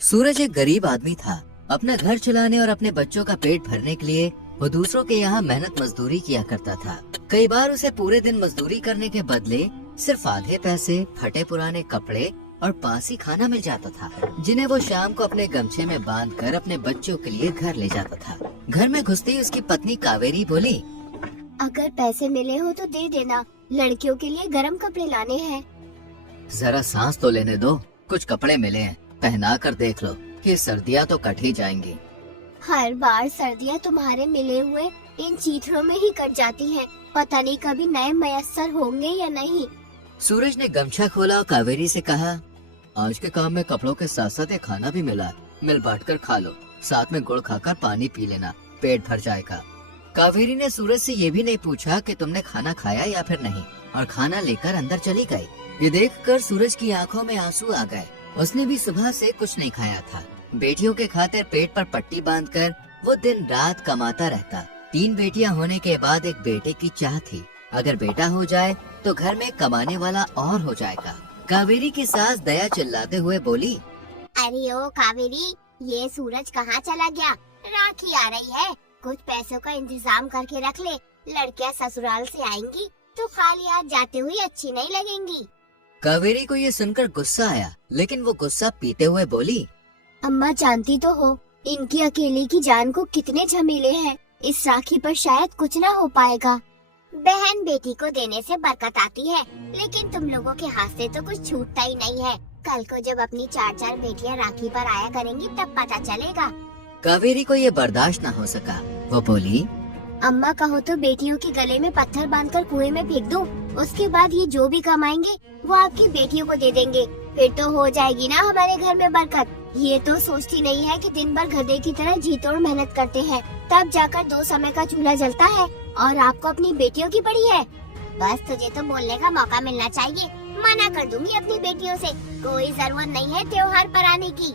सूरज एक गरीब आदमी था। अपना घर चलाने और अपने बच्चों का पेट भरने के लिए वो दूसरों के यहाँ मेहनत मजदूरी किया करता था। कई बार उसे पूरे दिन मजदूरी करने के बदले सिर्फ आधे पैसे, फटे पुराने कपड़े और बासी खाना मिल जाता था, जिन्हें वो शाम को अपने गमछे में बांधकर अपने बच्चों के लिए घर ले जाता था। घर में घुसते ही उसकी पत्नी कावेरी बोली, अगर पैसे मिले हो तो दे देना, लड़कियों के लिए गरम कपड़े लाने हैं। जरा सांस तो लेने दो, कुछ कपड़े मिले हैं, पहना कर देख लो, ये सर्दियाँ तो कट ही जाएंगी। हर बार सर्दियाँ तुम्हारे मिले हुए इन चीथड़ों में ही कट जाती हैं। पता नहीं कभी नए मयस्सर होंगे या नहीं। सूरज ने गमछा खोला और कावेरी से कहा, आज के काम में कपड़ों के साथ साथ एक खाना भी मिला है, मिल बांट कर खा लो, साथ में गुड़ खाकर पानी पी लेना, पेट भर जाएगा। कावेरी ने सूरज से ये भी नहीं पूछा कि तुमने खाना खाया या फिर नहीं, और खाना लेकर अंदर चली गई। ये देखकर सूरज की आंखों में आंसू आ गए। उसने भी सुबह से कुछ नहीं खाया था। बेटियों के खातिर पेट पर पट्टी बांधकर वो दिन रात कमाता रहता। 3 बेटियां होने के बाद एक बेटे की चाह थी। अगर बेटा हो जाए तो घर में कमाने वाला और हो जाएगा। कावेरी की सास दया चिल्लाते हुए बोली, अरे ओ कावेरी, ये सूरज कहाँ चला गया? राखी आ रही है, कुछ पैसों का इंतजाम करके रख ले। लड़कियाँ ससुराल से आएंगी तो खाली हाथ जाते हुए अच्छी नहीं लगेंगी। कावेरी को ये सुनकर गुस्सा आया, लेकिन वो गुस्सा पीते हुए बोली, अम्मा जानती तो हो इनकी अकेले की जान को कितने झमेले हैं। इस राखी पर शायद कुछ न हो पाएगा। बहन बेटी को देने से बरकत आती है, लेकिन तुम लोगों के हाथ से तो कुछ छूटता ही नहीं है। कल को जब अपनी 4-4 बेटियां राखी पर आया करेंगी तब पता चलेगा। कावेरी को ये बर्दाश्त न हो सका। वो बोली, अम्मा कहो तो बेटियों के गले में पत्थर बांधकर कुएं में फेंक दूं। उसके बाद ये जो भी कमाएंगे वो आपकी बेटियों को दे देंगे, फिर तो हो जाएगी ना हमारे घर में बरकत। ये तो सोचती नहीं है कि दिन भर गधे की तरह जी तोड़ मेहनत करते हैं, तब जाकर 2 समय का चूल्हा जलता है, और आपको अपनी बेटियों की पड़ी है। बस तुझे तो बोलने का मौका मिलना चाहिए। मना कर दूंगी अपनी बेटियों से, कोई जरूरत नहीं है त्योहार पर आने की।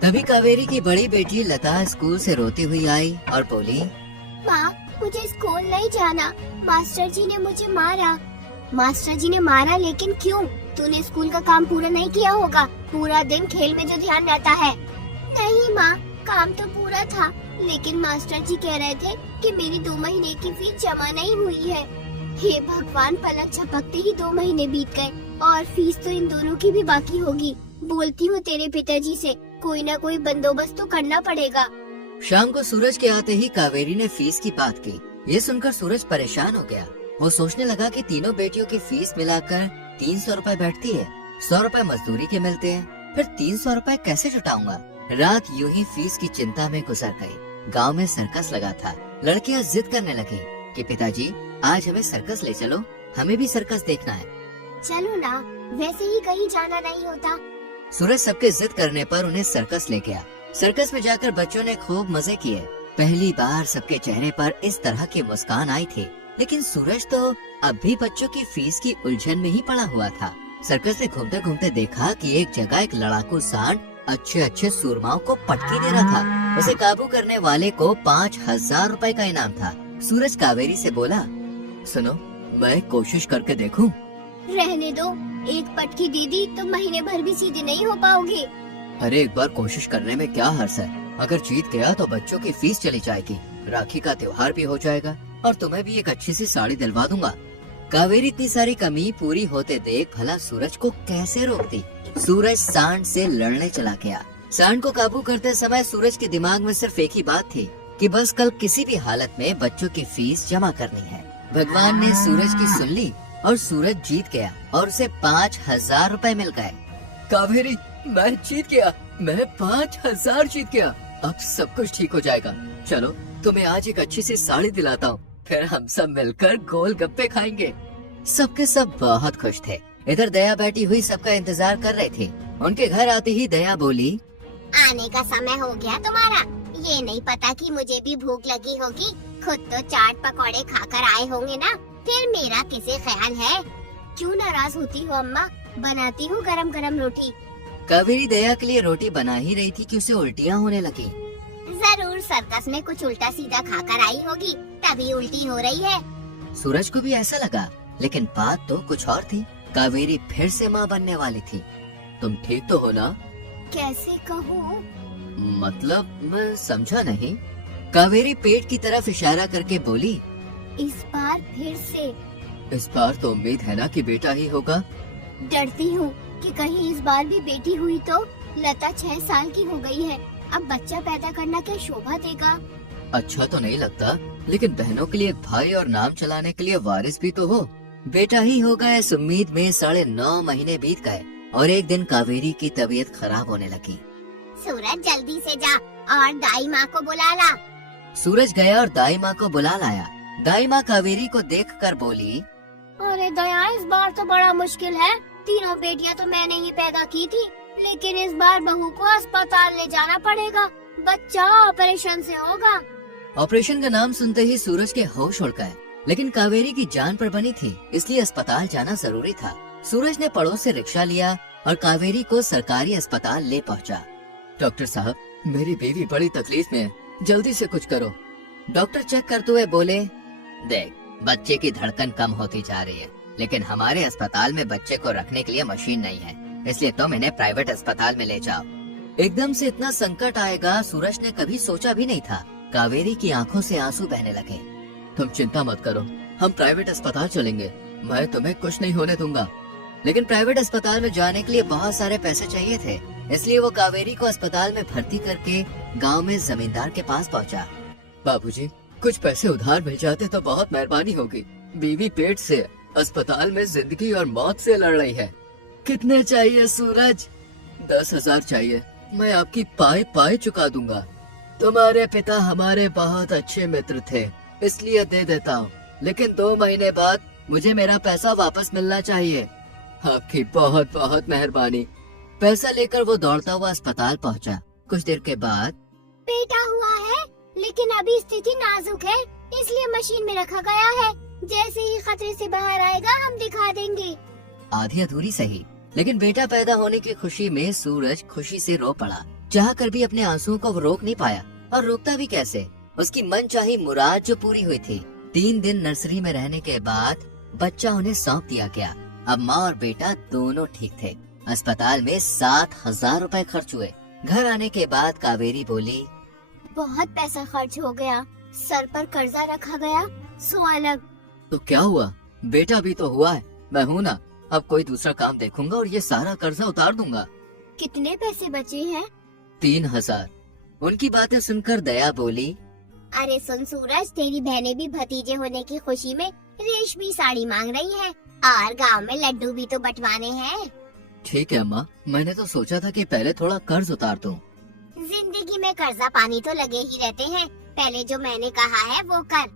तभी कावेरी की बड़ी बेटी लता स्कूल से रोती हुई आई और बोली, माँ मुझे स्कूल नहीं जाना, मास्टर जी ने मुझे मारा। मास्टर जी ने मारा, लेकिन क्यों? तूने स्कूल का काम पूरा नहीं किया होगा, पूरा दिन खेल में जो ध्यान रहता है। नहीं माँ, काम तो पूरा था, लेकिन मास्टर जी कह रहे थे कि मेरी 2 महीने की फीस जमा नहीं हुई है। हे भगवान, पलक झपकते ही 2 महीने बीत गए और फीस तो इन दोनों की भी बाकी होगी। बोलती हूँ तेरे पिताजी से, कोई न कोई बंदोबस्त तो करना पड़ेगा। शाम को सूरज के आते ही कावेरी ने फीस की बात की। ये सुनकर सूरज परेशान हो गया। वो सोचने लगा कि तीनों बेटियों की फीस मिलाकर 300 रुपए बैठती है, 100 रुपए मजदूरी के मिलते हैं, फिर 300 रुपए कैसे जुटाऊंगा। रात यूं ही फीस की चिंता में गुजर गई। गांव में सर्कस लगा था। लड़कियां जिद करने लगी कि पिताजी आज हमें सर्कस ले चलो, हमें भी सर्कस देखना है। चलो ना, वैसे ही कहीं जाना नहीं होता। सूरज सबके जिद करने पर उन्हें सर्कस ले गया। सर्कस में जाकर बच्चों ने खूब मजे किए। पहली बार सबके चेहरे पर इस तरह की मुस्कान आई थी, लेकिन सूरज तो अब भी बच्चों की फीस की उलझन में ही पड़ा हुआ था। सर्कस में घूमते घूमते देखा कि एक जगह एक लड़ाकू सांड अच्छे सूरमाओं को पटकी दे रहा था। उसे काबू करने वाले को 5000 रुपए का इनाम था। सूरज कावेरी से बोला, सुनो, मैं कोशिश करके देखूं? रहने दो, एक पटकी दे दी तो महीने भर भी सीधे नहीं हो पाओगे। अरे एक बार कोशिश करने में क्या हर्ज है? अगर जीत गया तो बच्चों की फीस चली जाएगी, राखी का त्योहार भी हो जाएगा और तुम्हें भी एक अच्छी सी साड़ी दिलवा दूंगा। कावेरी इतनी सारी कमी पूरी होते देख भला सूरज को कैसे रोकती। सूरज सांड से लड़ने चला गया। सांड को काबू करते समय सूरज के दिमाग में सिर्फ एक ही बात थी कि बस कल किसी भी हालत में बच्चों की फीस जमा करनी है। भगवान ने सूरज की सुन ली और सूरज जीत गया और उसे 5000 रुपए मिल गए। कावेरी, मैं जीत गया, मैं 5000 जीत गया। अब सब कुछ ठीक हो जाएगा। चलो तुम्हें आज एक अच्छी सी साड़ी दिलाता हूँ, फिर हम सब मिलकर गोलगप्पे खाएंगे। सबके सब बहुत खुश थे। इधर दया बैठी हुई सबका इंतजार कर रही थी। उनके घर आते ही दया बोली, आने का समय हो गया तुम्हारा। ये नहीं पता कि मुझे भी भूख लगी होगी। खुद तो चाट पकौड़े खाकर आए होंगे ना, फिर मेरा किसे ख्याल है? क्यों नाराज होती हो अम्मा? बनाती हूँ गरम गरम रोटी। कावेरी दया के लिए रोटी बना ही रही थी कि उसे उल्टियाँ होने लगी। जरूर सर्कस में कुछ उल्टा सीधा खाकर आई होगी, तभी उल्टी हो रही है। सूरज को भी ऐसा लगा, लेकिन बात तो कुछ और थी। कावेरी फिर से माँ बनने वाली थी। तुम ठीक तो हो ना? कैसे कहूँ? मतलब मैं समझा नहीं। कावेरी पेट की तरफ इशारा करके बोली, इस बार फिर से। इस बार तो उम्मीद है ना कि बेटा ही होगा। डरती हूँ कि कहीं इस बार भी बेटी हुई तो। लता 6 साल की हो गई है, अब बच्चा पैदा करना क्या शोभा देगा? अच्छा तो नहीं लगता, लेकिन बहनों के लिए एक भाई और नाम चलाने के लिए वारिस भी तो हो। बेटा ही होगा इस उम्मीद में 9.5 महीने बीत गए और एक दिन कावेरी की तबीयत खराब होने लगी। सूरज जल्दी से जा और दाई माँ को बुला ला। सूरज गया और दाई माँ को बुला लाया। दाई माँ कावेरी को देखकर बोली, अरे दया, इस बार तो बड़ा मुश्किल है। तीनों बेटियां तो मैंने ही पैदा की थी, लेकिन इस बार बहू को अस्पताल ले जाना पड़ेगा। बच्चा ऑपरेशन से होगा। ऑपरेशन का नाम सुनते ही सूरज के होश उड़ गए, लेकिन कावेरी की जान पर बनी थी, इसलिए अस्पताल जाना जरूरी था। सूरज ने पड़ोस से रिक्शा लिया और कावेरी को सरकारी अस्पताल ले पहुंचा। डॉक्टर साहब, मेरी बीवी बड़ी तकलीफ में है, जल्दी से कुछ करो। डॉक्टर चेक करते हुए बोले, देख, बच्चे की धड़कन कम होती जा रही है, लेकिन हमारे अस्पताल में बच्चे को रखने के लिए मशीन नहीं है, इसलिए तुम इन्हें प्राइवेट अस्पताल में ले जाओ। एकदम से इतना संकट आएगा सूरज ने कभी सोचा भी नहीं था। कावेरी की आंखों से आंसू बहने लगे। तुम चिंता मत करो, हम प्राइवेट अस्पताल चलेंगे, मैं तुम्हें कुछ नहीं होने दूंगा। लेकिन प्राइवेट अस्पताल में जाने के लिए बहुत सारे पैसे चाहिए थे, इसलिए वो कावेरी को अस्पताल में भर्ती करके गांव में जमींदार के पास पहुंचा। बाबूजी, कुछ पैसे उधार मिल जाते तो बहुत मेहरबानी होगी। बीवी पेट से अस्पताल में जिंदगी और मौत से लड़ रही है। कितने चाहिए सूरज? 10,000 चाहिए, मैं आपकी पाई पाई चुका दूंगा। तुम्हारे पिता हमारे बहुत अच्छे मित्र थे, इसलिए दे देता हूँ, लेकिन 2 महीने बाद मुझे मेरा पैसा वापस मिलना चाहिए। आपकी बहुत बहुत मेहरबानी। पैसा लेकर वो दौड़ता हुआ अस्पताल पहुंचा। कुछ देर के बाद, बेटा हुआ है, लेकिन अभी स्थिति नाजुक है, इसलिए मशीन में रखा गया है। जैसे ही खतरे से बाहर आएगा हम दिखा देंगे। आधी अधूरी सही, लेकिन बेटा पैदा होने की खुशी में सूरज खुशी से रो पड़ा। चाह कर भी अपने आंसुओं को वो रोक नहीं पाया, और रोकता भी कैसे। उसकी मनचाही मुराद जो पूरी हुई थी। 3 दिन नर्सरी में रहने के बाद बच्चा उन्हें सौंप दिया गया। अब माँ और बेटा दोनों ठीक थे। अस्पताल में 7,000 रुपए खर्च हुए। घर आने के बाद कावेरी बोली, बहुत पैसा खर्च हो गया, सर पर कर्जा रखा गया, सो अलग। तो क्या हुआ, बेटा भी तो हुआ है, मैं हूँ ना। अब कोई दूसरा काम देखूंगा और ये सारा कर्जा उतार दूंगा। कितने पैसे बचे हैं? 3,000। उनकी बातें सुनकर दया बोली, अरे सुन सूरज, तेरी बहनें भी भतीजे होने की खुशी में रेशमी साड़ी मांग रही हैं, और गांव में लड्डू भी तो बंटवाने हैं। ठीक है अम्मा, मैंने तो सोचा था कि पहले थोड़ा कर्ज उतार दूं। जिंदगी में कर्जा पानी तो लगे ही रहते हैं, पहले जो मैंने कहा है वो कर।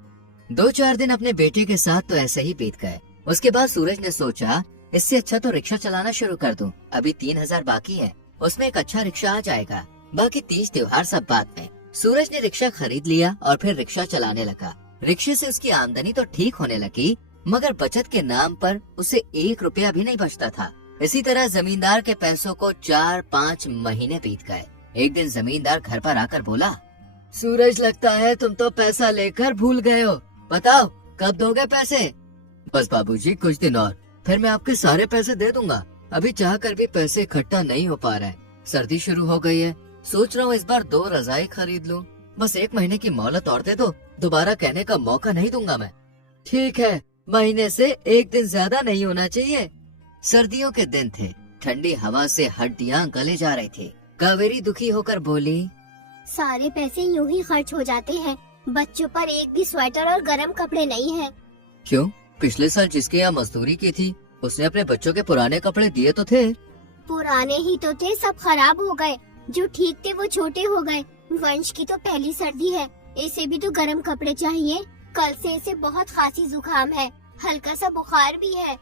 2-4 दिन अपने बेटे के साथ तो ऐसे ही बीत गए। उसके बाद सूरज ने सोचा, इससे अच्छा तो रिक्शा चलाना शुरू कर दूं। अभी 3,000 बाकी है, उसमें एक अच्छा रिक्शा आ जाएगा। बाकी तीज त्योहार सब बात में। सूरज ने रिक्शा खरीद लिया और फिर रिक्शा चलाने लगा। रिक्शे से उसकी आमदनी तो ठीक होने लगी, मगर बचत के नाम पर उसे 1 रुपया भी नहीं बचता था। इसी तरह जमींदार के पैसों को 4-5 महीने बीत गए। एक दिन जमींदार घर पर आकर बोला, सूरज, लगता है तुम तो पैसा लेकर भूल गए हो, बताओ कब दोगे पैसे? बस बाबूजी, कुछ दिन और, फिर मैं आपके सारे पैसे दे दूंगा। अभी चाह कर भी पैसे इकट्ठा नहीं हो पा रहा है। सर्दी शुरू हो गई है, सोच रहा हूँ इस बार 2 रजाई खरीद लूँ। बस 1 महीने की मोहलत और दे दो, दोबारा कहने का मौका नहीं दूंगा मैं। ठीक है, महीने से 1 दिन ज्यादा नहीं होना चाहिए। सर्दियों के दिन थे, ठंडी हवा से हड्डियाँ गले जा रही थी। कावेरी दुखी होकर बोली, सारे पैसे यूं ही खर्च हो जाते हैं, बच्चों पर एक भी स्वेटर और गर्म कपड़े नहीं है। क्यों? पिछले साल जिसके यहाँ मजदूरी की थी, उसने अपने बच्चों के पुराने कपड़े दिए तो थे। पुराने ही तो थे, सब खराब हो गए। जो ठीक थे वो छोटे हो गए। वंश की तो पहली सर्दी है, इसे भी तो गर्म कपड़े चाहिए। कल से इसे बहुत खांसी जुकाम है, हल्का सा बुखार भी है।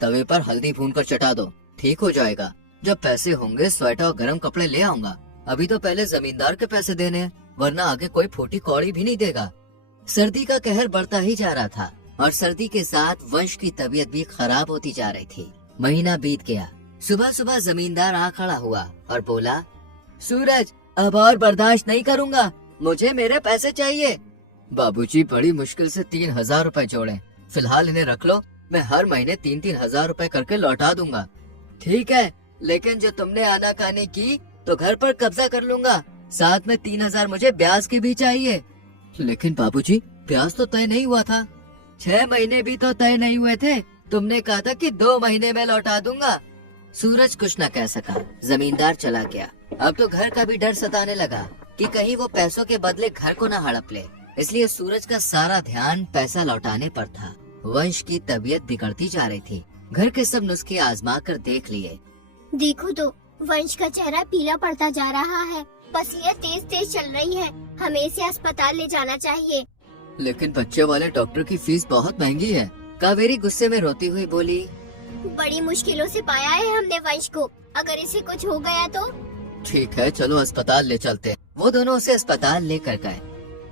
तवे पर हल्दी भून कर चटा दो, ठीक हो जाएगा। जब पैसे होंगे स्वेटर और गर्म कपड़े ले आऊंगा। अभी तो पहले जमींदार के पैसे देने हैं, वरना आगे कोई फूटी कौड़ी भी नहीं देगा। सर्दी का कहर बढ़ता ही जा रहा था और सर्दी के साथ वंश की तबीयत भी खराब होती जा रही थी। महीना बीत गया। सुबह सुबह जमींदार आ खड़ा हुआ और बोला, सूरज, अब और बर्दाश्त नहीं करूंगा, मुझे मेरे पैसे चाहिए। बाबूजी, बड़ी मुश्किल से 3,000 रुपए जोड़े, फिलहाल इन्हें रख लो, मैं हर महीने 3-3 हजार रुपए करके लौटा दूंगा। ठीक है, लेकिन जो तुमने आनाकानी की तो घर पर कब्जा कर लूंगा, साथ में 3,000 मुझे ब्याज की भी चाहिए। लेकिन बाबूजी, ब्याज तो तय नहीं हुआ था। 6 महीने भी तो तय नहीं हुए थे, तुमने कहा था कि 2 महीने में लौटा दूंगा। सूरज कुछ न कह सका, जमींदार चला गया। अब तो घर का भी डर सताने लगा कि कहीं वो पैसों के बदले घर को न हड़प ले, इसलिए सूरज का सारा ध्यान पैसा लौटाने पर था। वंश की तबीयत बिगड़ती जा रही थी। घर के सब नुस्खे आजमा कर देख लिए। देखो तो, वंश का चेहरा पीला पड़ता जा रहा है, पसलियाँ तेज तेज चल रही है, हमें इसे अस्पताल ले जाना चाहिए। लेकिन बच्चे वाले डॉक्टर की फीस बहुत महंगी है। कावेरी गुस्से में रोती हुई बोली। बड़ी मुश्किलों से पाया है हमने वंश को, अगर इसे कुछ हो गया तो? ठीक है, चलो अस्पताल ले चलते हैं। वो दोनों उसे अस्पताल लेकर गए।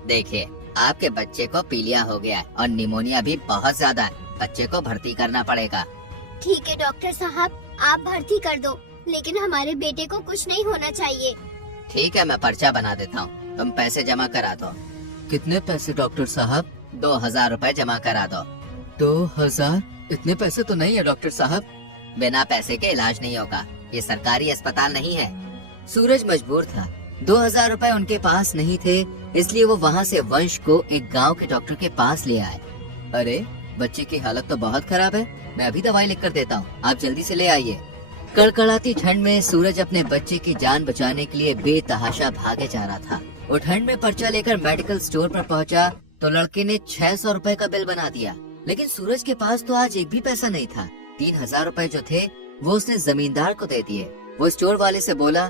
देखिए, आपके बच्चे को पीलिया हो गया है और निमोनिया भी बहुत ज्यादा है, बच्चे को भर्ती करना पड़ेगा। ठीक है डॉक्टर साहब, आप भर्ती कर दो, लेकिन हमारे बेटे को कुछ नहीं होना चाहिए। ठीक है, मैं पर्चा बना देता हूँ, तुम पैसे जमा करा दो। कितने पैसे डॉक्टर साहब? 2,000 रुपए जमा करा दो। 2,000? इतने पैसे तो नहीं है डॉक्टर साहब। बिना पैसे के इलाज नहीं होगा, ये सरकारी अस्पताल नहीं है। सूरज मजबूर था, 2,000 रुपए उनके पास नहीं थे, इसलिए वो वहाँ से वंश को एक गांव के डॉक्टर के पास ले आए। अरे, बच्चे की हालत तो बहुत खराब है, मैं अभी दवाई लिख कर देता हूँ, आप जल्दी से ले आइए। कड़कड़ाती ठंड में सूरज अपने बच्चे की जान बचाने के लिए बेतहाशा भागे जा रहा था। वो ठंड में पर्चा लेकर मेडिकल स्टोर पर पहुंचा तो लड़के ने 600 रुपए का बिल बना दिया। लेकिन सूरज के पास तो आज एक भी पैसा नहीं था। 3,000 रुपए जो थे वो उसने जमींदार को दे दिए। वो स्टोर वाले से बोला,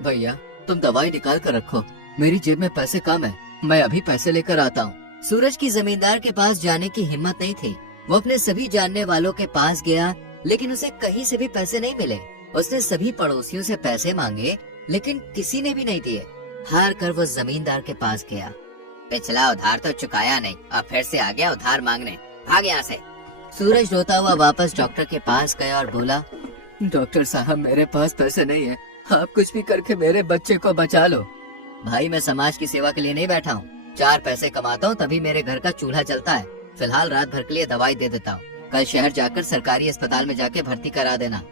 भैया तुम दवाई निकाल कर रखो, मेरी जेब में पैसे कम है, मैं अभी पैसे लेकर आता हूँ। सूरज की जमींदार के पास जाने की हिम्मत नहीं थी। वो अपने सभी जानने वालों के पास गया, लेकिन उसे कहीं से भी पैसे नहीं मिले। उसने सभी पड़ोसियों से पैसे मांगे, लेकिन किसी ने भी नहीं दिए। हार कर वो जमींदार के पास गया। पिछला उधार तो चुकाया नहीं और फिर से आ गया उधार मांगने, भाग यहाँ से। सूरज रोता हुआ वापस डॉक्टर के पास गया और बोला, डॉक्टर साहब मेरे पास पैसे नहीं है, आप कुछ भी करके मेरे बच्चे को बचा लो। भाई मैं समाज की सेवा के लिए नहीं बैठा हूँ, 4 पैसे कमाता हूँ तभी मेरे घर का चूल्हा चलता है। फिलहाल रात भर के लिए दवाई दे देता हूँ, कल शहर जाकर सरकारी अस्पताल में जाके भर्ती करा देना।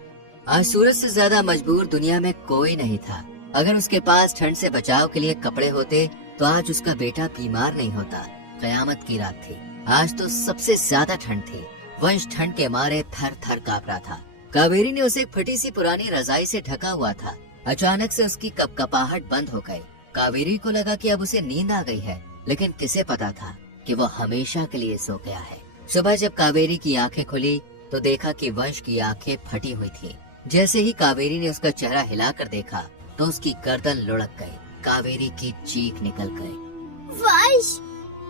आज सूरज से ज्यादा मजबूर दुनिया में कोई नहीं था। अगर उसके पास ठंड से बचाव के लिए कपड़े होते तो आज उसका बेटा बीमार नहीं होता। कयामत की रात थी, आज तो सबसे ज्यादा ठंड थी। वंश ठंड के मारे थर थर कांप रहा था। कावेरी ने उसे एक फटी सी पुरानी रजाई से ढका हुआ था। अचानक से उसकी कपकपाहट बंद हो गई। कावेरी को लगा कि अब उसे नींद आ गई है, लेकिन किसे पता था कि वो हमेशा के लिए सो गया है। सुबह जब कावेरी की आंखें खुली तो देखा कि वंश की आंखें फटी हुई थी। जैसे ही कावेरी ने उसका चेहरा हिलाकर देखा तो उसकी गर्दन लुढ़क गई। कावेरी की चीख निकल गई। वंश!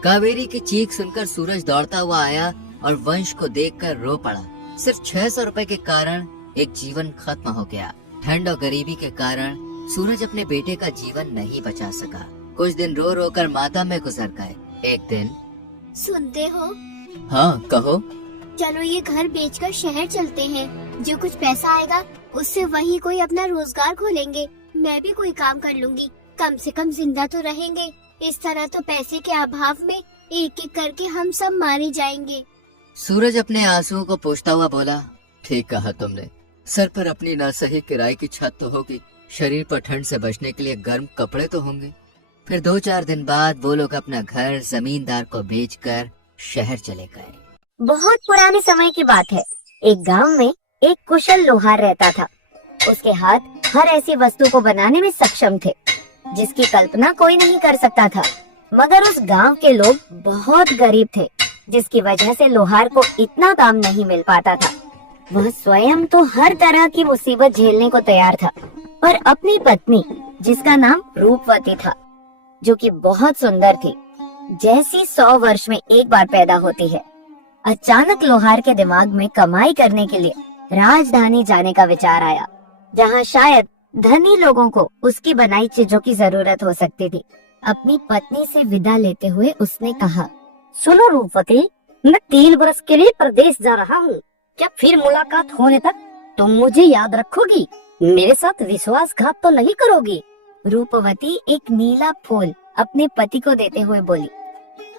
कावेरी की चीख सुनकर सूरज दौड़ता हुआ आया और वंश को देखकर रो पड़ा। सिर्फ 600 रुपए के कारण एक जीवन खत्म हो गया। ठंड और गरीबी के कारण सूरज अपने बेटे का जीवन नहीं बचा सका। कुछ दिन रो रो कर मातम में गुजर गए। एक दिन, सुनते हो? हाँ कहो। चलो ये घर बेचकर शहर चलते हैं, जो कुछ पैसा आएगा उससे वही कोई अपना रोजगार खोलेंगे। मैं भी कोई काम कर लूंगी, कम से कम जिंदा तो रहेंगे। इस तरह तो पैसे के अभाव में एक एक करके हम सब मारे जाएंगे। सूरज अपने आंसुओं को पोंछता हुआ बोला, ठीक कहा तुमने। सर पर अपनी ना सही किराए की छत तो होगी, शरीर पर ठंड से बचने के लिए गर्म कपड़े तो होंगे। फिर 2-4 दिन बाद वो लोग अपना घर जमींदार को बेचकर शहर चले गए। बहुत पुराने समय की बात है। एक गांव में एक कुशल लोहार रहता था। उसके हाथ हर ऐसी वस्तु को बनाने में सक्षम थे जिसकी कल्पना कोई नहीं कर सकता था। मगर उस गांव के लोग बहुत गरीब थे, जिसकी वजह से लोहार को इतना काम नहीं मिल पाता था। वह स्वयं तो हर तरह की मुसीबत झेलने को तैयार था, पर अपनी पत्नी, जिसका नाम रूपवती था, जो कि बहुत सुंदर थी, जैसी 100 वर्ष में एक बार पैदा होती है। अचानक लोहार के दिमाग में कमाई करने के लिए राजधानी जाने का विचार आया, जहाँ शायद धनी लोगों को उसकी बनाई चीजों की जरूरत हो सकती थी। अपनी पत्नी से विदा लेते हुए उसने कहा, सुनो रूपवती, मैं 3 वर्ष के लिए प्रदेश जा रहा हूँ। क्या फिर मुलाकात होने तक तुम मुझे याद रखोगी? मेरे साथ विश्वासघात तो नहीं करोगी? रूपवती एक नीला फूल अपने पति को देते हुए बोली,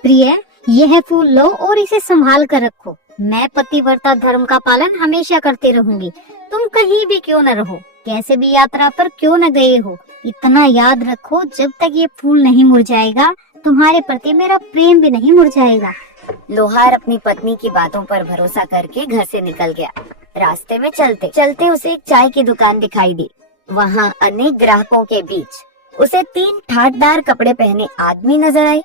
प्रिय, यह फूल लो और इसे संभाल कर रखो। मैं पतिव्रता धर्म का पालन हमेशा करती रहूंगी, तुम कहीं भी क्यों न रहो। कैसे भी यात्रा पर क्यों न गए हो, इतना याद रखो, जब तक ये फूल नहीं मुरझाएगा तुम्हारे प्रति मेरा प्रेम भी नहीं मुरझाएगा। लोहार अपनी पत्नी की बातों पर भरोसा करके घर से निकल गया। रास्ते में चलते चलते उसे एक चाय की दुकान दिखाई दी। वहाँ अनेक ग्राहकों के बीच उसे 3 ठाटदार कपड़े पहने आदमी नजर आए,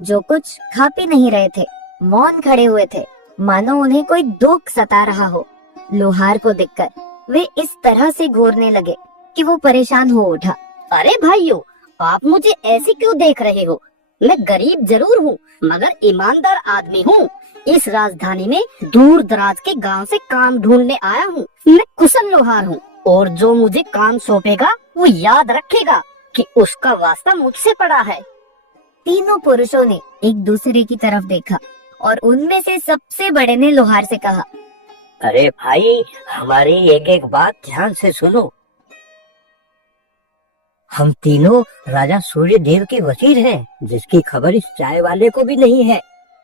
जो कुछ खा पी नहीं रहे थे, मौन खड़े हुए थे, मानो उन्हें कोई दुख सता रहा हो। लोहार को देखकर वे इस तरह से घूरने लगे कि वो परेशान हो उठा। अरे भाइयों, आप मुझे ऐसे क्यों देख रहे हो? मैं गरीब जरूर हूँ, मगर ईमानदार आदमी हूँ। इस राजधानी में दूर दराज के गांव से काम ढूंढने आया हूँ। मैं कुशल लोहार हूँ, और जो मुझे काम सौंपेगा वो याद रखेगा कि उसका वास्ता मुझसे पड़ा है। तीनों पुरुषों ने एक दूसरे की तरफ देखा और उनमें से सबसे बड़े ने लोहार से कहा, अरे भाई, हमारी एक एक बात ध्यान से सुनो। हम तीनों राजा सूर्य देव के वजीर हैं, जिसकी खबर इस चाय वाले को भी नहीं है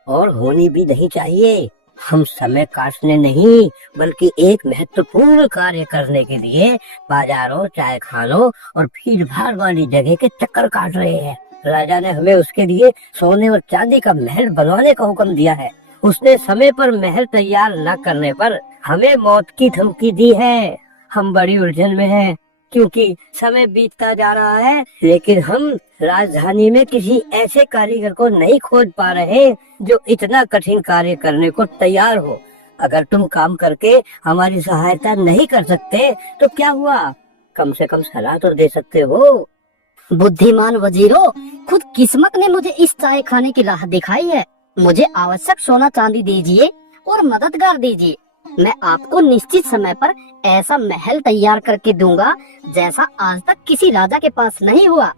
और होनी भी नहीं चाहिए। हम समय काटने नहीं, बल्कि एक महत्वपूर्ण कार्य करने के लिए बाजारों, चाय खानों और भीड़ भाड़ वाली जगह के चक्कर काट रहे हैं। राजा ने हमें उसके लिए सोने और चांदी का महल बनवाने का हुक्म दिया है। उसने समय पर महल तैयार न करने पर हमें मौत की धमकी दी है। हम बड़ी उलझन में हैं, क्योंकि समय बीतता जा रहा है, लेकिन हम राजधानी में किसी ऐसे कारीगर को नहीं खोज पा रहे जो इतना कठिन कार्य करने को तैयार हो। अगर तुम काम करके हमारी सहायता नहीं कर सकते तो क्या हुआ, कम से कम सलाह तो दे सकते हो। बुद्धिमान वजीरों, खुद किस्मत ने मुझे इस चाय खाने की राह दिखाई है। मुझे आवश्यक सोना चांदी दीजिए और मददगार दीजिए। मैं आपको निश्चित समय पर ऐसा महल तैयार करके दूंगा जैसा आज तक किसी राजा के पास नहीं हुआ।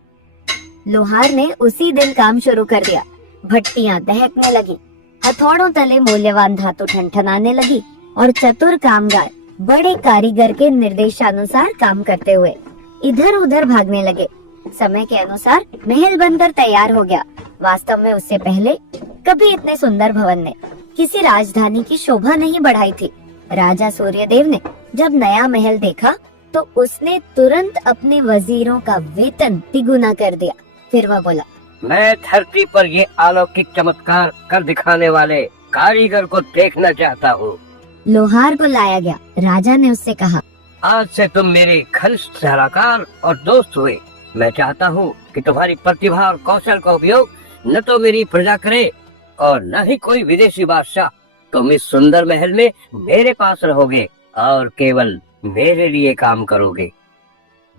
लोहार ने उसी दिन काम शुरू कर दिया। भट्टियां दहकने लगी, हथौड़ों तले मूल्यवान धातु ठनठनाने लगी और चतुर कामगार बड़े कारीगर के निर्देशानुसार काम करते हुए इधर उधर भागने लगे। समय के अनुसार महल बनकर तैयार हो गया। वास्तव में उससे पहले कभी इतने सुंदर भवन ने किसी राजधानी की शोभा नहीं बढ़ाई थी। राजा सूर्यदेव ने जब नया महल देखा तो उसने तुरंत अपने वजीरों का वेतन तिगुना कर दिया। फिर वह बोला, मैं धरती पर ये अलौकिक चमत्कार कर दिखाने वाले कारीगर को देखना चाहता हूँ। लोहार को लाया गया। राजा ने उससे कहा, आज से तुम मेरे घनिष्ठ सलाहकार और दोस्त हुए। मैं चाहता हूँ कि तुम्हारी प्रतिभा और कौशल का उपयोग न तो मेरी प्रजा करे और न ही कोई विदेशी बादशाह। तुम इस सुंदर महल में मेरे पास रहोगे और केवल मेरे लिए काम करोगे।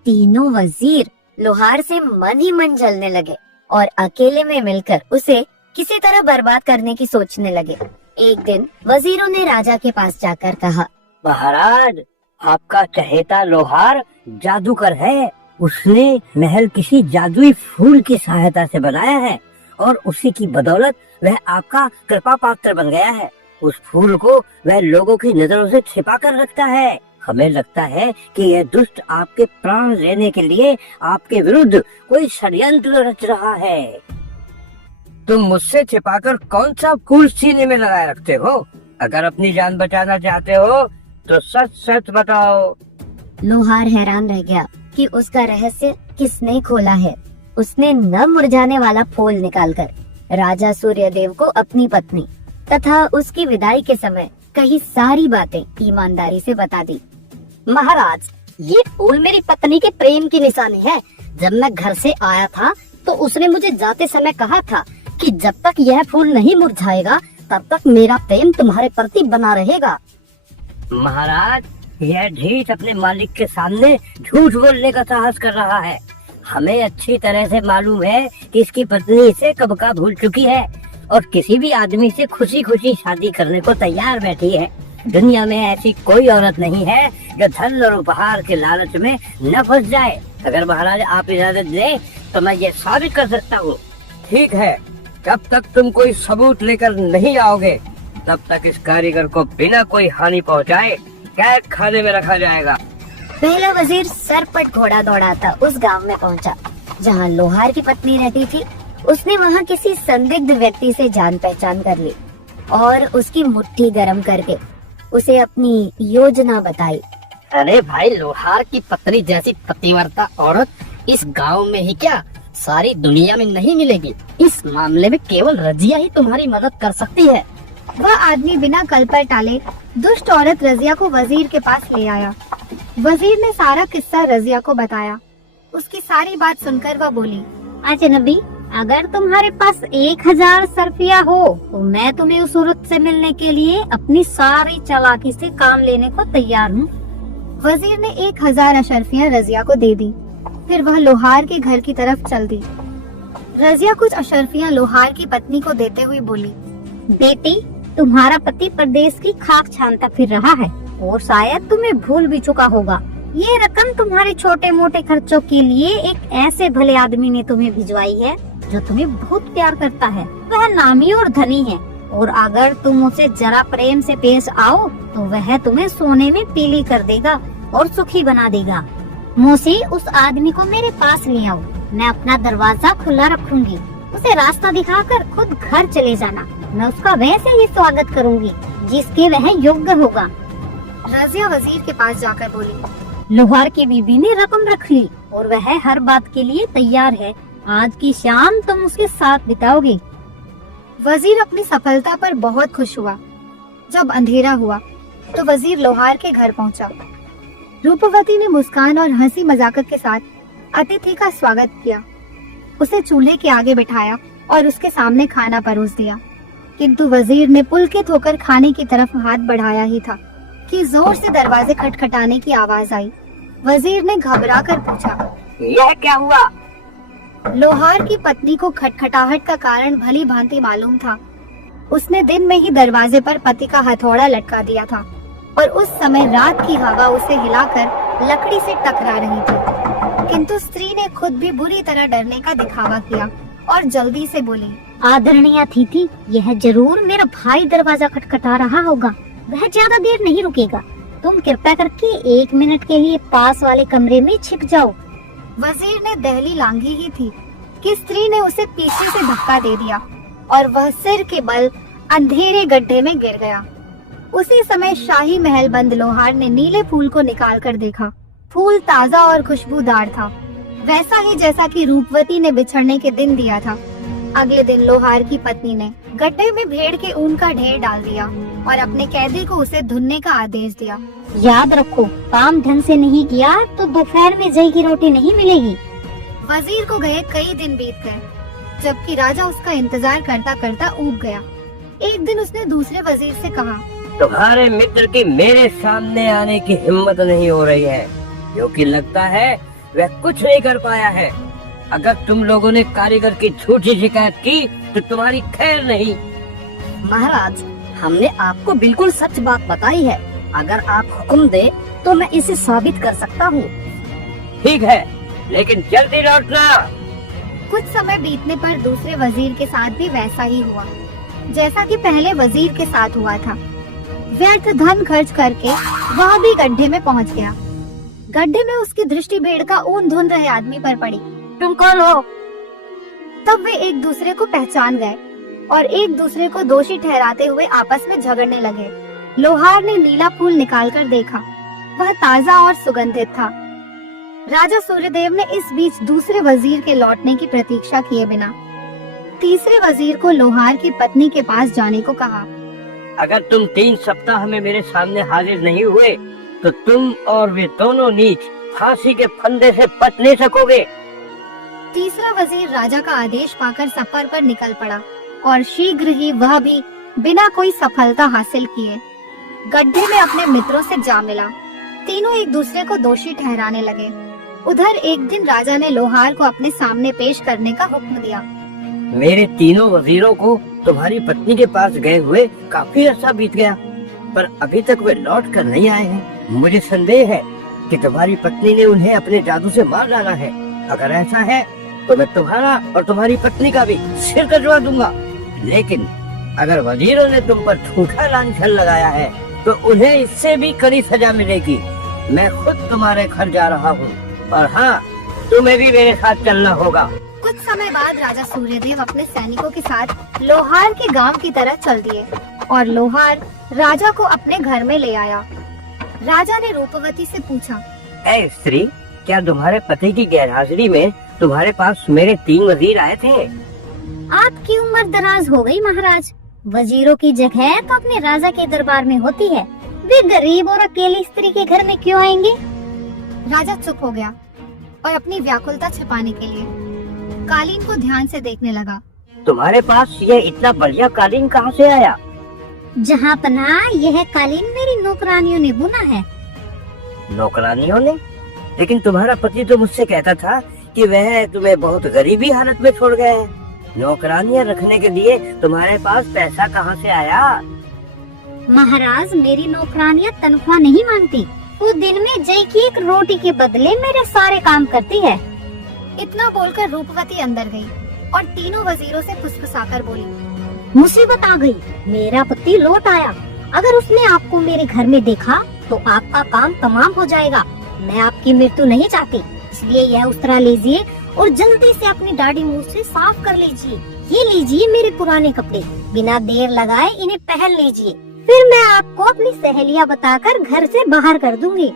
तीनों वजीर लोहार से मन ही मन जलने लगे और अकेले में मिलकर उसे किसी तरह बर्बाद करने की सोचने लगे। एक दिन वजीरों ने राजा के पास जाकर कहा, महाराज, आपका चहेता लोहार जादूगर है। उसने महल किसी जादुई फूल की सहायता से बनाया है और उसी की बदौलत वह आपका कृपा पात्र बन गया है। उस फूल को वह लोगों की नजरों से छिपा कर रखता है। हमें लगता है कि यह दुष्ट आपके प्राण लेने के लिए आपके विरुद्ध कोई षड्यंत्र रच रहा है। तुम मुझसे छिपाकर कौन सा फूल सीने में लगाए रखते हो? अगर अपनी जान बचाना चाहते हो तो सच सच बताओ। लोहार हैरान रह गया कि उसका रहस्य किसने खोला है। उसने न मुरझाने वाला फूल निकालकर राजा सूर्यदेव को अपनी पत्नी तथा उसकी विदाई के समय कही सारी बातें ईमानदारी से बता दी। महाराज, ये फूल मेरी पत्नी के प्रेम की निशानी है। जब मैं घर से आया था तो उसने मुझे जाते समय कहा था कि जब तक यह फूल नहीं मुरझाएगा तब तक मेरा प्रेम तुम्हारे प्रति बना रहेगा। महाराज, यह ढीठ अपने मालिक के सामने झूठ बोलने का साहस कर रहा है। हमें अच्छी तरह से मालूम है कि इसकी पत्नी इसे कब का भूल चुकी है और किसी भी आदमी से खुशी खुशी शादी करने को तैयार बैठी है। दुनिया में ऐसी कोई औरत नहीं है जो धन और उपहार के लालच में न फंस जाए। अगर महाराज आप इजाजत दें तो मैं ये साबित कर सकता हूँ। ठीक है, जब तक तुम कोई सबूत लेकर नहीं आओगे तब तक इस कारीगर को बिना कोई हानि पहुँचाए कैद खाने में रखा जाएगा। पहला वजीर सरपट घोड़ा दौड़ाता उस गांव में पहुंचा जहां लोहार की पत्नी रहती थी। उसने वहां किसी संदिग्ध व्यक्ति से जान पहचान कर ली और उसकी मुट्ठी गर्म करके उसे अपनी योजना बताई। अरे भाई, लोहार की पत्नी जैसी पतिव्रता औरत इस गांव में ही क्या, सारी दुनिया में नहीं मिलेगी। इस मामले में केवल रजिया ही तुम्हारी मदद कर सकती है। वह आदमी बिना कल पर टाले दुष्ट औरत रजिया को वजीर के पास ले आया। वजीर ने सारा किस्सा रजिया को बताया। उसकी सारी बात सुनकर वह बोली, अजनबी, अगर तुम्हारे पास 1000 सरफिया हो तो मैं तुम्हें उस औरत से मिलने के लिए अपनी सारी चालाकी से काम लेने को तैयार हूँ। वजीर ने 1000 अशरफियाँ रजिया को दे दी। फिर वह लोहार के घर की तरफ चल दी। रजिया कुछ अशरफियाँ लोहार की पत्नी को देते हुए बोली, बेटी, तुम्हारा पति प्रदेश की खाक छानता फिर रहा है और शायद तुम्हें भूल भी चुका होगा। ये रकम तुम्हारे छोटे मोटे खर्चों के लिए एक ऐसे भले आदमी ने तुम्हें भिजवाई है जो तुम्हें बहुत प्यार करता है। वह नामी और धनी है और अगर तुम उसे जरा प्रेम से पेश आओ तो वह तुम्हें सोने में पीली कर देगा और सुखी बना देगा। मौसी, उस आदमी को मेरे पास ले आओ। मैं अपना दरवाजा खुला रखूंगी। उसे रास्ता दिखाकर खुद घर चले जाना। मैं उसका वैसे ही स्वागत करूंगी जिसके वह योग्य होगा। रजिया वजीर के पास जाकर बोली, लोहार की बीबी ने रकम रख ली और वह हर बात के लिए तैयार है। आज की शाम तुम उसके साथ बिताओगे। वजीर अपनी सफलता पर बहुत खुश हुआ। जब अंधेरा हुआ तो वजीर लोहार के घर पहुंचा। रूपवती ने मुस्कान और हंसी मजाक के साथ अतिथि का स्वागत किया। उसे चूल्हे के आगे बिठाया और उसके सामने खाना परोस दिया। किंतु वजीर ने पुलकित होकर खाने की तरफ हाथ बढ़ाया ही था कि जोर से दरवाजे खटखटाने की आवाज आई। वजीर ने घबरा कर पूछा, यह क्या हुआ? लोहार की पत्नी को खटखटाहट का कारण भली भांति मालूम था। उसने दिन में ही दरवाजे पर पति का हथौड़ा लटका दिया था और उस समय रात की हवा उसे हिलाकर लकड़ी से टकरा रही थी। किंतु स्त्री ने खुद भी बुरी तरह डरने का दिखावा किया और जल्दी से बोली, आदरणीय अतिथि, यह जरूर मेरा भाई दरवाजा खटखटा रहा होगा। वह ज्यादा देर नहीं रुकेगा। तुम कृपया करके 1 मिनट के लिए पास वाले कमरे में छिप जाओ। वजीर ने दहली लांघी ही थी कि स्त्री ने उसे पीछे से धक्का दे दिया और वह सिर के बल अंधेरे गड्ढे में गिर गया। उसी समय शाही महल बंद लोहार ने नीले फूल को निकाल कर देखा। फूल ताजा और खुशबूदार था, वैसा ही जैसा कि रूपवती ने बिछड़ने के दिन दिया था। अगले दिन लोहार की पत्नी ने गड्ढे में भेड़ के ऊन का ढेर डाल दिया और अपने कैदी को उसे धुनने का आदेश दिया। याद रखो, काम ढंग से नहीं किया तो दोपहर में जई की रोटी नहीं मिलेगी। वजीर को गए कई दिन बीत गए, जबकि राजा उसका इंतजार करता करता ऊब गया। एक दिन उसने दूसरे वजीर से कहा, तुम्हारे मित्र की मेरे सामने आने की हिम्मत नहीं हो रही है, क्योंकि लगता है वह कुछ नहीं कर पाया है। अगर तुम लोगों ने कारीगर की झूठी शिकायत की तो तुम्हारी खैर नहीं। महाराज, हमने आपको बिल्कुल सच बात बताई है। अगर आप हुक्म दे तो मैं इसे साबित कर सकता हूँ। ठीक है, लेकिन जल्दी लौटना। कुछ समय बीतने पर दूसरे वजीर के साथ भी वैसा ही हुआ जैसा कि पहले वजीर के साथ हुआ था। व्यर्थ धन खर्च करके वह भी गड्ढे में पहुंच गया। गड्ढे में उसकी दृष्टि भेड़ का ऊन धुन रहे आदमी पर पड़ी। तुम कौन हो? तब वे एक दूसरे को पहचान गए और एक दूसरे को दोषी ठहराते हुए आपस में झगड़ने लगे। लोहार ने नीला फूल निकालकर देखा, वह ताजा और सुगंधित था। राजा सूर्यदेव ने इस बीच दूसरे वजीर के लौटने की प्रतीक्षा किए बिना तीसरे वजीर को लोहार की पत्नी के पास जाने को कहा। अगर तुम 3 सप्ताह में मेरे सामने हाजिर नहीं हुए तो तुम और वे दोनों नीच फांसी के फंदे से बच नहीं सकोगे। तीसरा वजीर राजा का आदेश पाकर सफर पर निकल पड़ा और शीघ्र ही वह भी बिना कोई सफलता हासिल किए गड्ढे में अपने मित्रों से जा मिला। तीनों एक दूसरे को दोषी ठहराने लगे। उधर एक दिन राजा ने लोहार को अपने सामने पेश करने का हुक्म दिया। मेरे तीनों वजीरों को तुम्हारी पत्नी के पास गए हुए काफी अर्सा बीत गया, पर अभी तक वे लौट कर नहीं आए हैं। मुझे संदेह है कि तुम्हारी पत्नी ने उन्हें अपने जादू से मार डाला है। अगर ऐसा है तो मैं तुम्हारा और तुम्हारी पत्नी का भी सिर कटवा दूंगा। लेकिन अगर वजीरों ने तुम पर झूठा लांछन लगाया है तो उन्हें इससे भी कड़ी सजा मिलेगी। मैं खुद तुम्हारे घर जा रहा हूँ और हाँ, तुम्हें भी मेरे साथ चलना होगा। कुछ समय बाद राजा सूर्यदेव अपने सैनिकों के साथ लोहार के गांव की तरफ चल दिए और लोहार राजा को अपने घर में ले आया। राजा ने रूपवती से पूछा, ऐ स्त्री, क्या तुम्हारे पति की गैरहाजिरी में तुम्हारे पास मेरे 3 वजीर आए थे? आपकी उम्र दराज हो गई महाराज। वजीरों की जगह तो अपने राजा के दरबार में होती है। वे गरीब और अकेली स्त्री के घर में क्यों आएंगे? राजा चुप हो गया और अपनी व्याकुलता छिपाने के लिए कालीन को ध्यान से देखने लगा। तुम्हारे पास ये इतना बढ़िया कालीन कहाँ से आया? जहाँ पना यह कालीन मेरी नौकरानियों ने बुना है। नौकरानियों ने? लेकिन तुम्हारा पति तो मुझसे कहता था कि वह तुम्हें बहुत गरीबी हालत में छोड़ गए हैं। नौकरानियां रखने के लिए तुम्हारे पास पैसा कहाँ से आया? महाराज, मेरी नौकरानियां तनख्वाह नहीं मांगती। वो दिन में जय की एक रोटी के बदले मेरे सारे काम करती है। इतना बोलकर रूपवती अंदर गई और तीनों वजीरों से फुसफुसाकर बोली, मुसीबत आ गई, मेरा पति लौट आया। अगर उसने आपको मेरे घर में देखा तो आपका काम तमाम हो जाएगा। मैं आपकी मृत्यु नहीं चाहती, इसलिए यह उस्तरा लीजिए और जल्दी से अपनी दाढ़ी मुंह से साफ कर लीजिए। ये लीजिए मेरे पुराने कपड़े, बिना देर लगाए इन्हें पहन लीजिए, फिर मैं आपको अपनी सहेलियां बताकर घर से बाहर कर दूंगी।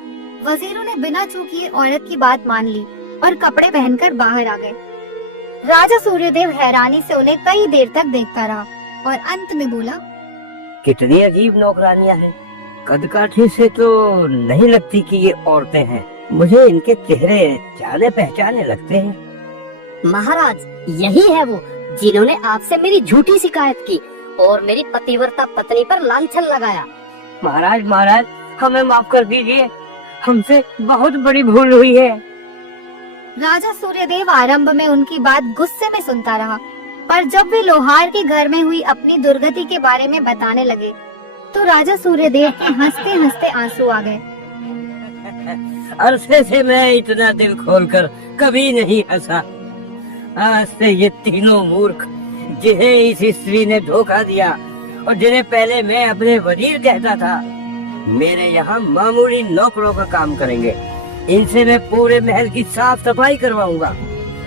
वजीरों ने बिना चूकिए औरत की बात मान ली और कपड़े पहनकर बाहर आ गए। राजा सूर्यदेव हैरानी से उन्हें कई देर तक देखता रहा और अंत में बोला, कितनी अजीब नौकरानियां हैं। कद काठी से तो नहीं लगती कि ये औरतें हैं। मुझे इनके चेहरे जाने पहचाने लगते हैं। महाराज, यही है वो जिन्होंने आपसे मेरी झूठी शिकायत की और मेरी पतिव्रता पत्नी पर लांछन लगाया। महाराज महाराज, हमें माफ कर दीजिए, हमसे बहुत बड़ी भूल हुई है। राजा सूर्यदेव आरंभ में उनकी बात गुस्से में सुनता रहा, पर जब वे लोहार के घर में हुई अपनी दुर्गति के बारे में बताने लगे तो राजा सूर्यदेव के हंसते हंसते आंसू आ गए। अरसे से मैं इतना दिल खोलकर कभी नहीं हंसा। आज से ये तीनों मूर्ख जिन्हें इस स्त्री ने धोखा दिया और जिन्हें पहले मैं अपने वजीर कहता था, मेरे यहाँ मामूली नौकरों का काम करेंगे। इनसे मैं पूरे महल की साफ सफाई करवाऊंगा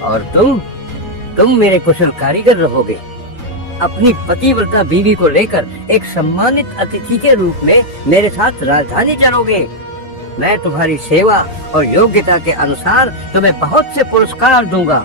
और तुम मेरे कुशल कारीगर रहोगे। अपनी पतिव्रता बीवी को लेकर एक सम्मानित अतिथि के रूप में मेरे साथ राजधानी चलोगे। मैं तुम्हारी सेवा और योग्यता के अनुसार तुम्हें बहुत से पुरस्कार दूंगा।